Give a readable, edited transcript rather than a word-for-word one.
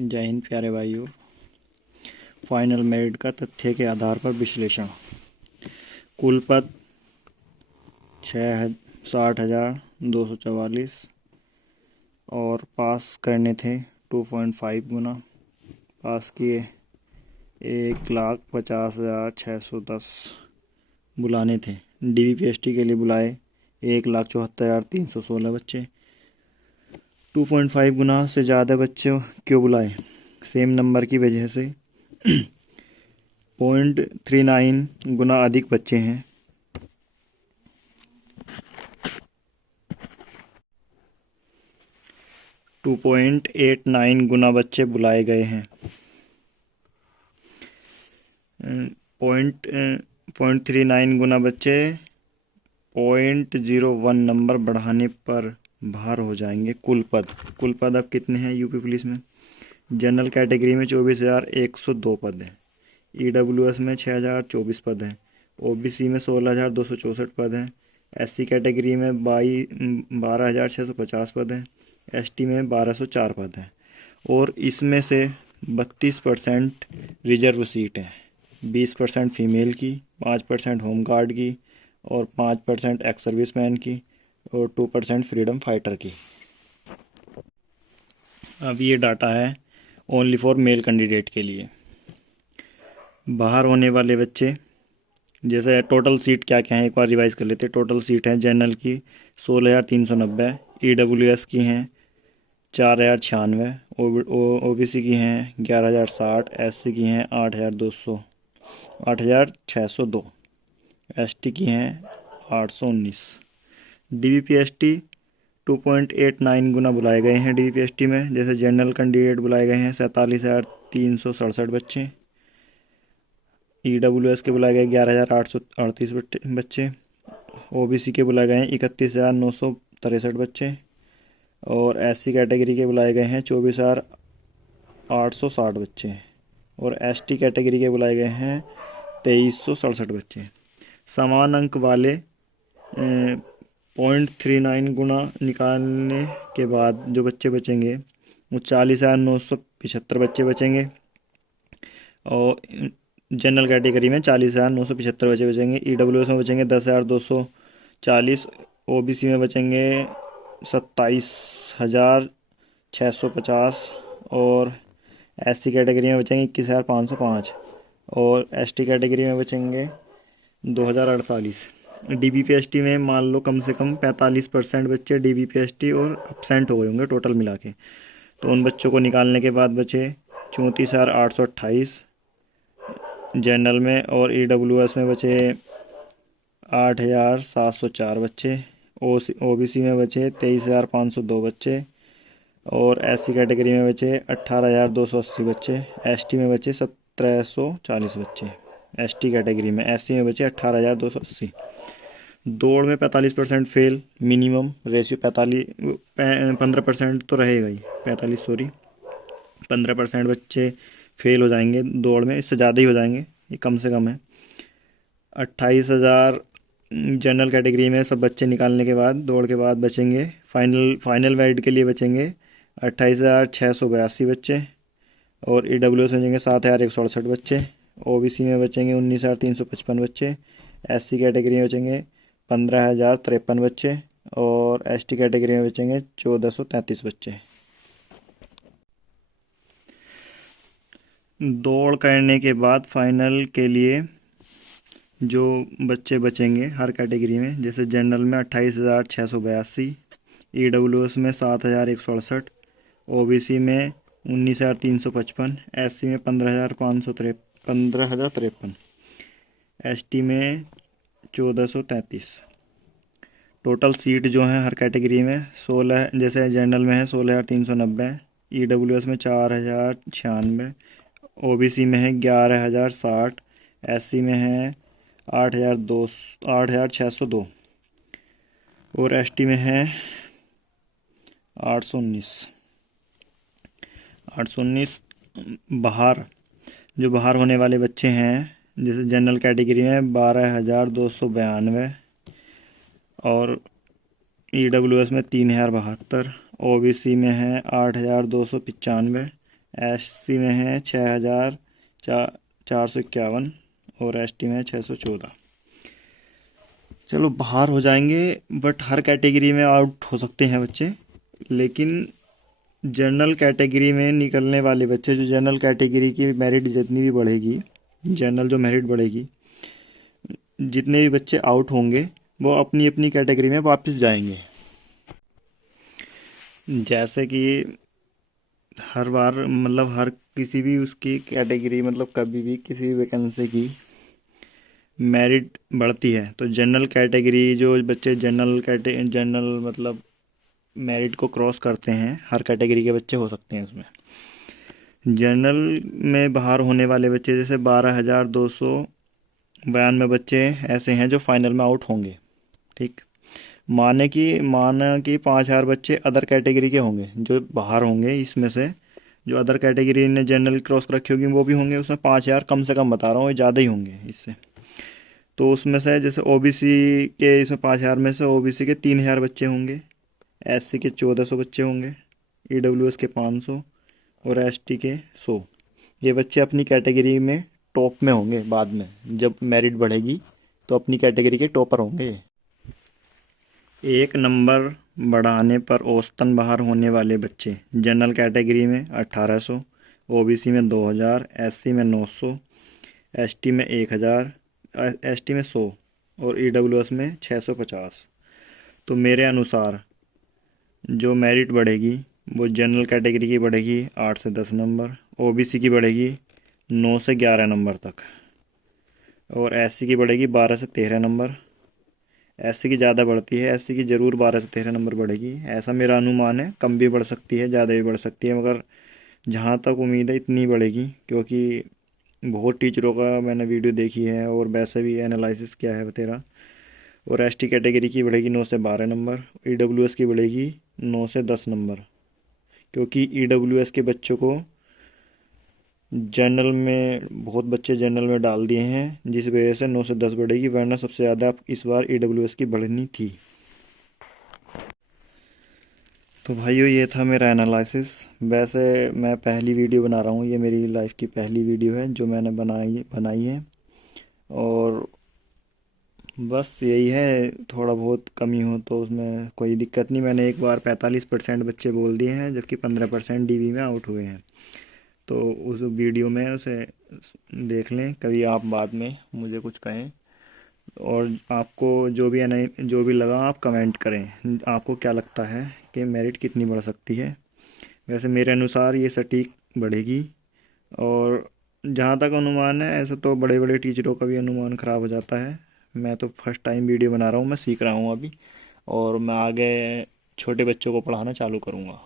जय हिंद प्यारे भाइयों। फाइनल मेरिट का तथ्य के आधार पर विश्लेषण। कुल पद 60,244 और पास करने थे 2.5 गुना। पास किए 1,50,610। बुलाने थे DVPST के लिए बुलाए 1,74,316 बच्चे। 2.5 गुना से ज़्यादा बच्चे क्यों बुलाए? सेम नंबर की वजह से 0.39 गुना अधिक बच्चे हैं। टू 2.89 गुना बच्चे बुलाए गए हैं। 0.39 गुना बच्चे 0.01 नंबर बढ़ाने पर बाहर हो जाएंगे। कुल पद अब कितने हैं यूपी पुलिस में? जनरल कैटेगरी में 24,102 पद हैं। EWS में 6,024 पद हैं। OBC में 16,264 पद हैं। SC कैटेगरी में 12,650 पद हैं। ST में 1,204 पद हैं। और इसमें से 32% रिजर्व सीट हैं। 20% फीमेल की, 5% होमगार्ड की और 5% एक्स सर्विसमैन की और 2% फ्रीडम फाइटर की। अब ये डाटा है ओनली फॉर मेल कैंडिडेट के लिए। बाहर होने वाले बच्चे, जैसे टोटल सीट क्या क्या है एक बार रिवाइज कर लेते हैं। टोटल सीट है जनरल की 16,390, EWS की हैं 4,096, OBC की हैं 11,060, SC की हैं 8,602, ST की हैं 819। DVPST 2.89 गुना बुलाए गए हैं। DVPST में जैसे जनरल कैंडिडेट बुलाए गए हैं 47,367 बच्चे। EWS के बुलाए गए 11,838 बच्चे। OBC के बुलाए गए हैं 31,963 बच्चे और SC कैटेगरी के बुलाए गए हैं 24,860 बच्चे और ST कैटेगरी के बुलाए गए हैं 2,367 बच्चे। समान अंक वाले 0.39 गुना निकालने के बाद जो बच्चे बचेंगे वो 40,975 बच्चे बचेंगे और जनरल कैटेगरी में 40,975 बच्चे बचेंगे। EWS में बचेंगे 10,240, OBC में बचेंगे 27,650 और SC कैटेगरी में बचेंगे 21,505 और ST कैटेगरी में बचेंगे 2,048। DVPST में मान लो कम से कम 45% बच्चे DVPST और एब्सेंट हो गए होंगे टोटल मिला के, तो उन बच्चों को निकालने के बाद बचे 34,828 जनरल में और EWS में बचे 8,704 बच्चे। OBC में बचे 23,502 बच्चे और SC कैटेगरी में बचे 18,280 बच्चे। ST में बचे 1,740 बच्चे। ST कैटेगरी में SC में बचे 18,280। दौड़ में 45% फेल, मिनिमम रेशियो 15% तो रहेगा ही, 15% बच्चे फेल हो जाएंगे दौड़ में, इससे ज़्यादा ही हो जाएंगे, ये कम से कम है। 28,000 जनरल कैटेगरी में सब बच्चे निकालने के बाद दौड़ के बाद बचेंगे फाइनल मेरिट के लिए बचेंगे 28,682 बच्चे और EWS में बचेंगे 7,168 बच्चे। OBC में बचेंगे 19,355 बच्चे। SC कैटेगरी में बचेंगे 15,053 बच्चे और ST कैटेगरी में बचेंगे 1,433 बच्चे। दौड़ करने के बाद फाइनल के लिए जो बच्चे बचेंगे हर कैटेगरी में, जैसे जनरल में 28,682, EWS में 7,168, OBC में 19,355, SC में 15,053, ST में 1,433। टोटल सीट जो है हर कैटेगरी में 16, जैसे जनरल में है 16,390, EWS में 4,096, OBC में है 11,060, SC में है 8,602 और ST में है 819। बाहर होने वाले बच्चे हैं, जैसे जनरल कैटेगरी में 12,292 और EWS में 3,072, OBC में है 8,295, SC में है 6,451 और ST में है 614। चलो बाहर हो जाएंगे, बट हर कैटेगरी में आउट हो सकते हैं बच्चे, लेकिन जनरल कैटेगरी में निकलने वाले बच्चे, जो जनरल कैटेगरी की मेरिट जितनी भी बढ़ेगी, जनरल जो मेरिट बढ़ेगी, जितने भी बच्चे आउट होंगे वो अपनी अपनी कैटेगरी में वापस जाएंगे। जैसे कि हर बार मतलब हर किसी भी उसकी कैटेगरी, मतलब कभी भी किसी भी वैकेंसी की मेरिट बढ़ती है तो जनरल कैटेगरी जो बच्चे जनरल मतलब मेरिट को क्रॉस करते हैं, हर कैटेगरी के बच्चे हो सकते हैं उसमें। जनरल में बाहर होने वाले बच्चे जैसे 12,292 बच्चे ऐसे हैं जो फाइनल में आउट होंगे। ठीक, माने कि 5,000 बच्चे अदर कैटेगरी के होंगे जो बाहर होंगे। इसमें से जो अदर कैटेगरी ने जनरल क्रॉस रखी होगी वो भी होंगे, उसमें 5,000 कम से कम बता रहा हूँ, ज़्यादा ही होंगे इससे। तो उसमें से जैसे OBC के, इसमें 5,000 में से OBC के 3,000 बच्चे होंगे, SC के 1,400 बच्चे होंगे, EWS के 500 और ST के 100। ये बच्चे अपनी कैटेगरी में टॉप में होंगे। बाद में जब मेरिट बढ़ेगी तो अपनी कैटेगरी के टॉपर होंगे। एक नंबर बढ़ाने पर औसतन बाहर होने वाले बच्चे जनरल कैटेगरी में 1,800, OBC में 2,000, SC में 900, ST में 1,000, ST में 100 और EWS में 650। तो मेरे अनुसार जो मेरिट बढ़ेगी वो जनरल कैटेगरी की बढ़ेगी 8 से 10 नंबर, OBC की बढ़ेगी 9 से 11 नंबर तक और SC की बढ़ेगी 12 से 13 नंबर। SC की ज़्यादा बढ़ती है, SC की ज़रूर 12 से 13 नंबर बढ़ेगी, ऐसा मेरा अनुमान है। कम भी बढ़ सकती है, ज़्यादा भी बढ़ सकती है, मगर जहाँ तक उम्मीद है इतनी बढ़ेगी, क्योंकि बहुत टीचरों का मैंने वीडियो देखी है और वैसे भी एनालिसिस किया है तेरा। और ST कैटेगरी की बढ़ेगी 9 से 12 नंबर, EWS की बढ़ेगी 9 से 10 नंबर, क्योंकि EWS के बच्चों को जनरल में बहुत बच्चे जनरल में डाल दिए हैं, जिस वजह से 9 से 10 बढ़ेगी, वरना सबसे ज़्यादा इस बार EWS की बढ़नी थी। तो भाइयों ये था मेरा एनालिसिस। वैसे मैं पहली वीडियो बना रहा हूँ, ये मेरी लाइफ की पहली वीडियो है जो मैंने बनाई है, और बस यही है, थोड़ा बहुत कमी हो तो उसमें कोई दिक्कत नहीं। मैंने एक बार 45% बच्चे बोल दिए हैं, जबकि 15% DB में आउट हुए हैं। तो उस वीडियो में उसे देख लें कभी आप, बाद में मुझे कुछ कहें। और आपको जो भी लगा आप कमेंट करें, आपको क्या लगता है कि मेरिट कितनी बढ़ सकती है। वैसे मेरे अनुसार ये सटीक बढ़ेगी, और जहाँ तक अनुमान है, ऐसे तो बड़े बड़े टीचरों का भी अनुमान ख़राब हो जाता है। मैं तो फर्स्ट टाइम वीडियो बना रहा हूँ, मैं सीख रहा हूँ अभी, और मैं आगे छोटे बच्चों को पढ़ाना चालू करूँगा।